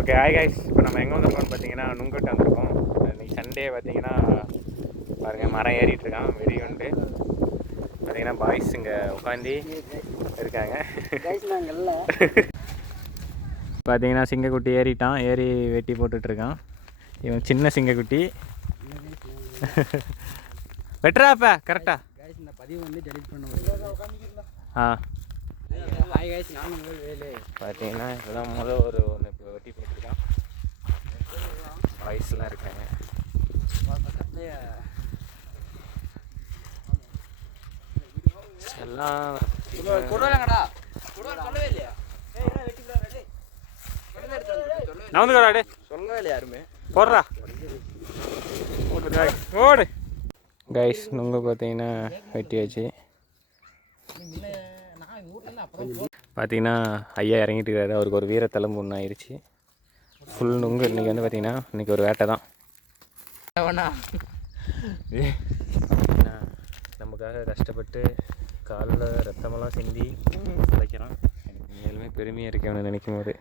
Okay hi guys, இப்போ நம்ம எங்கே வந்திருக்கோம்னு பார்த்தீங்கன்னா நுங்கட்டு வந்திருக்கோம். இன்றைக்கி சண்டே பார்த்தீங்கன்னா பாருங்கள் மரம் ஏறிட்டு இருக்கான் வெறி உண்டு. பார்த்தீங்கன்னா பாய்ஸ் இங்கே உட்காந்து இருக்காங்க. பார்த்தீங்கன்னா சிங்கக்குட்டி ஏறிட்டான், ஏறி வெட்டி போட்டுட்ருக்கான். இவன் சின்ன சிங்கக்குட்டி வெட்டுறாப்ப கரெக்டா இந்த பதிவு வந்து டெலிட் பண்ண. ஹாய் கைஸ், நான் உங்கள் வேலு. பார்த்தீங்கன்னா இப்போதான் ஒன்று இப்போ வெட்டி போட்டிருக்கான். பாய்ஸ்லாம் இருக்காங்க. எல்லாம் நவுந்துக்கடா சொல்லவே இல்லை யாருமே. போடுறா ஓடு கைஸ். நுங்க பார்த்தீங்கன்னா வெட்டியாச்சு. பார்த்தீங்கன்னா ஐயா இறங்கிட்டு இருக்காரு. அவருக்கு ஒரு வீரத்தளம்பு ஒன்று ஆயிடுச்சு. ஃபுல் நுங்கு இன்றைக்கி வந்து பார்த்தீங்கன்னா இன்றைக்கி ஒரு வேட்டை தான். நமக்காக கஷ்டப்பட்டு காலில் ரத்தமெல்லாம் சிந்தி உழைக்கிறான். எனக்கு மேலுமே பெருமையாக இருக்கேன் அவனை நினைக்கும் போது.